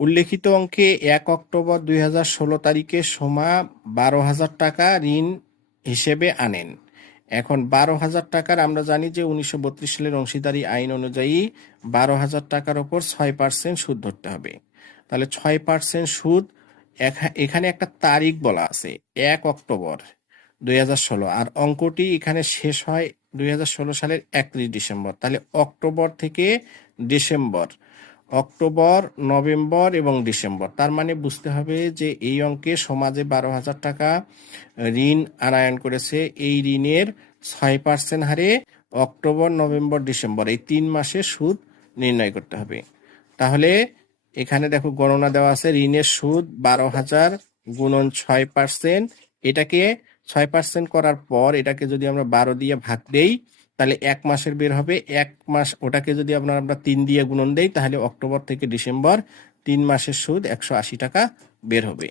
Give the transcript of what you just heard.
উল্লেখিত অঙ্কে ১ অক্টোবর ২০১৬ তারিখে সোমা ১২,০০০ টাকা ঋণ হিসেবে আনেন। এখন ১২,০০০ টাকার আমরা জানি যে ১৯৩২ সালের অংশীদারি আইন অনুযায়ী ১২,০০০ টাকার ওপর ৬% সুদ ধরতে হবে। তাহলে ৬% সুদ, এখানে একটা তারিখ বলা আছে ১ অক্টোবর ২০১৬, আর অঙ্কটি এখানে শেষ হয় ২০১৬ সালের ৩১ ডিসেম্বর। তাহলে অক্টোবর থেকে ডিসেম্বর, অক্টোবর, নভেম্বর এবং ডিসেম্বর, তার মানে বুঝতে হবে যে এই অঙ্কে সমাজে ১২,০০০ টাকা ঋণ আনায়ন করেছে। এই ঋণের ৬% হারে অক্টোবর, নভেম্বর, ডিসেম্বর এই ৩ মাসে সুদ নির্ণয় করতে হবে। তাহলে এখানে দেখো গণনা দেওয়া আছে, ঋণের সুদ ১২,০০০ গুণন ৬%। এটাকে ৬% করার পর এটাকে যদি আমরা ১২ দিয়ে ভাগ দেই তাহলে ১ মাসের বের হবে। ১ মাস, ওটাকে যদি আমরা ৩ দিয়ে গুণন দেই তাহলে অক্টোবর থেকে ডিসেম্বর ৩ মাসের সুদ ১৮০ টাকা বের হবে।